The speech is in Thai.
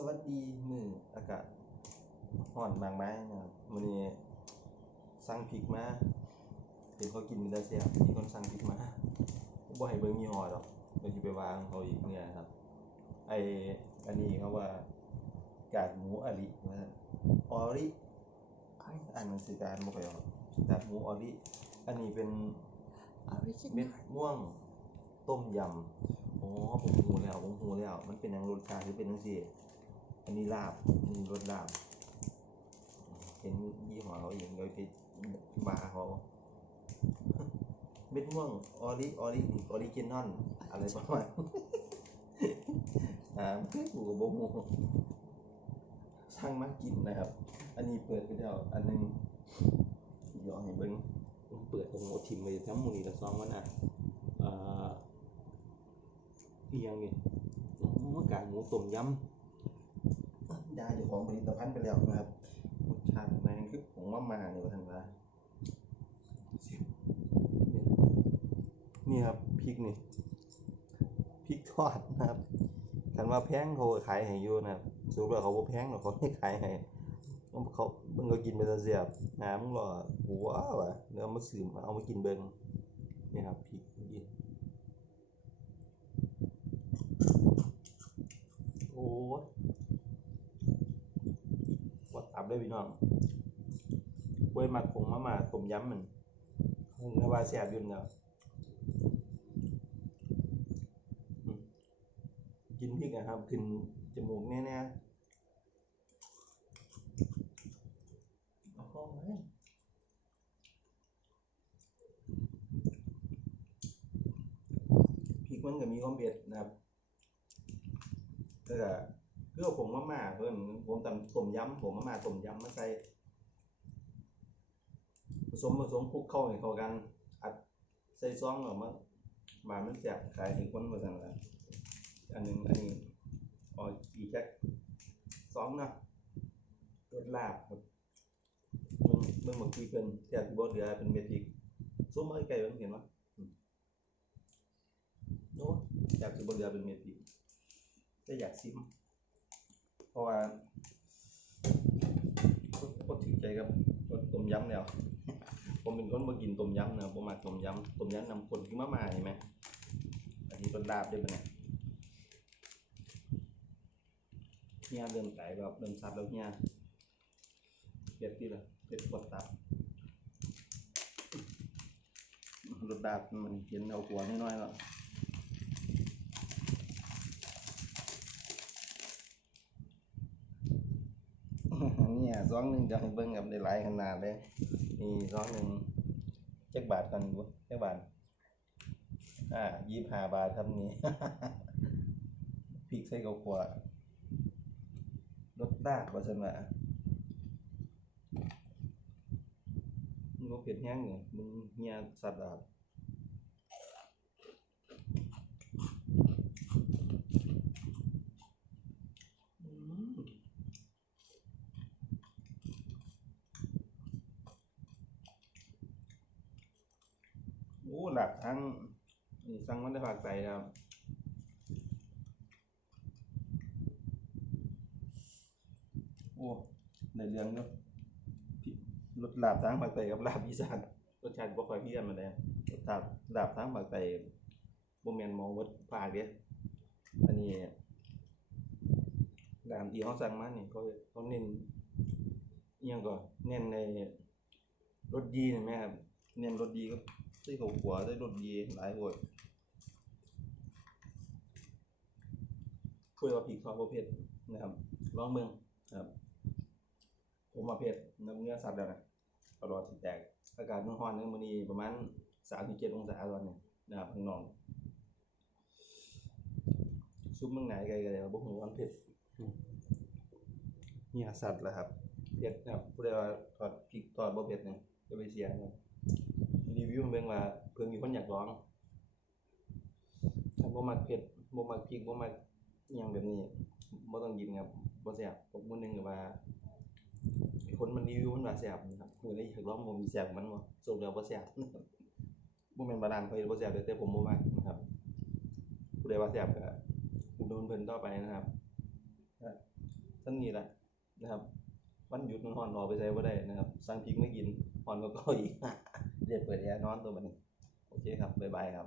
สวัสดีมืออากาศร้อนบางไม้นะครับวันนี้สั่งพริกมาเห็นเขากินมีแต่เสียบมีคนสั่งพริกมาบ่ให้เบิ่งยี่ห้อดอกเดี๋ยวสิไปวางเขาอีกเนี่ยครับ ไออันนี้เขาว่ากากหมูอริว่าซั่นออริอ่านหนังสือการบ่ค่อยออกกากหมูออริอันนี้เป็นออริจินเม็อดลม่วงต้มยำอ๋อผมหูแล้วผมหูแล้ว มันเป็นอย่างรสชาติที่เป็นจังซี่ อันนี้ลาบนนี้รสลาบ เห็นยี่ห้อเขาเองโดยไปบาเขาเม็ดม่วงออริออริออริจินอลอะไรประมาณอ่ากูกับโบหูช่างมากินนะครับ อันนี้เปิดไปแล้วอันหนึงเดี๋ยวให้เบิ้งเปิดผมเอาทิมไปทั้งมูนี่ละซองมันอะอ่าอียังนี่อ๋อกากหมูต้มยำ ยาเจ้าของผลิตภัณฑ์ไปแล้วนะครับรสชาติในคือผงมะม่าเนี่ยท่านว่านี่ครับพริกนี่พริกทอดนะครับคันว่าแพงเขาขายให้อยู่นะครับสรุปแล้วเขาบ่แพงหรอกเขาไม่ขายให้เขาเบิ่งก็กินไปซะเสียบน้ำก็หัวว่ะเดี๋ยวเอมาซื้อมาเอามากินเบิ่งนี่ครับพริกกินโอ้ ยวัดตับเลยพี่น้องกล้วยหมักผงมาม่าต้มยำมันเนื้อว่าแซ่บอยู่แล้วอืมกินพริกอะครับขึ้นจมูกแน่ๆโอ้โหพริกมันก็มีความเผ็ดนะครับแล้วก็เพื่อผมมาม่าเพิ่นผมตำต้มยำผมมาม่าต้มยำมาใส่ผสมผสมคลุกเข้าให้เข้ากัน อัดใส่ซองออกมาบานมันแซ่บขายให้คนว่าซั่นล่ะอันหนึงอันนี้อ๋ออีกจักสองนะรสลาบครับมันมันบางทีเป็นแทบบ่เหลือเป็นเม็ดอีกซุ่มไอ้ไก่มันเห็นปะอืมโน้แทบสิบ่เหลือเป็นเม็ดอีกแต่อยากซิม เพราะว่าบ่ถือใจกับต้มยำแล้วผมเป็นคนบ่กินต้มยำนะบ่มักต้มยำต้มยำนำข้นคือมาม่าเห็นไหมอันนี้เป็นลาบด้วยปะเนี่ยเนี่ยเริ่มไก่แบบเริ่มซับแล้วเนี่ยเผ็ดที่ละเผ็ดกดตับรสดาบมันเห็นเอาหัวน้อยๆแล้ว เนี่ยซองหนึ่งจะให้เบิ่งกับได้หลายขนาดเลยนี่ซองหนึ่งจักบาทกันบ่จักบาทอ่ายี่ห้าบาทครับนี่ พริกใส่กับขวดรสดาบว่าซั่นว่า มึงก็เผ็ดแห้งเนี่ยมึงเฮียสัตว์อาบอืม โอ้หลักทั้งนี่สั่งมันได้ฝากใจครับโอ้ในเรื่องเนาะรสลาบทางภาคใต้กับลาบอีสานรสชาติบ่ค่อยเพี้ยนมาเลยรสชาติลาบทางภาคใต้บ่แม่นหมองวัดภาคเด้อันนี้ตามที่เขาสั่งมานี่เขาเขาเน้นอิหยังก่อนเน้นในรสดีนี่แม่ครับ เน้นรสดีก็ใส่ข้าวขัวใส่รสดีหลายโพดคุยว่าพริกทอดบ่เผ็ดนะครับลองเบิ่งครับ ผมมาเผ็ดน้ำเนื้อสัตว์แล้วนะตลอดสิแตกอากาศมันร้อนนื้อมื้อนี้ประมาณ37องศาตอนนี้นะครับข้างนอกซุปเมืองไหนไกลกันเลยบ่ฮู้ว่าเผ็ดเนี่ยสัตว์แหละครับเผ็ดนะครับผู้ใดว่าทอดพริกทอดบ่เผ็ดเนี่ยจะไปเสียนะครับ วิวเบิ่งว่าเพิ่นมีคนอยากลองถ้าบ่มักเผ็ดบ่มักพริกบ่มักอิหยังแบบนี้บ่ต้องกินครับบ่แซ่บผมมื้อนึงก็ว่าคนมันรีวิวมันว่าแซ่บนะครับมื้อนี้อยากลองบ่มีแซ่บมันบ่สรุปแล้วบ่แซ่บบ่แม่นว่าร้านเขาเฮ็ดบ่แซ่บแต่ผมบ่มักนะครับผู้ใดว่าแซ่บก็อุดหนุนเพิ่นต่อไปนะครับท่านนี้แหละนะครับวันหยุดนอนออไปใช้บ่ได้นะครับ สั่งพริกมากิน อนก็เก็อีกเรียกเปิดแอร์นอนตัวมันโอเคครับบ๊ายบายครับ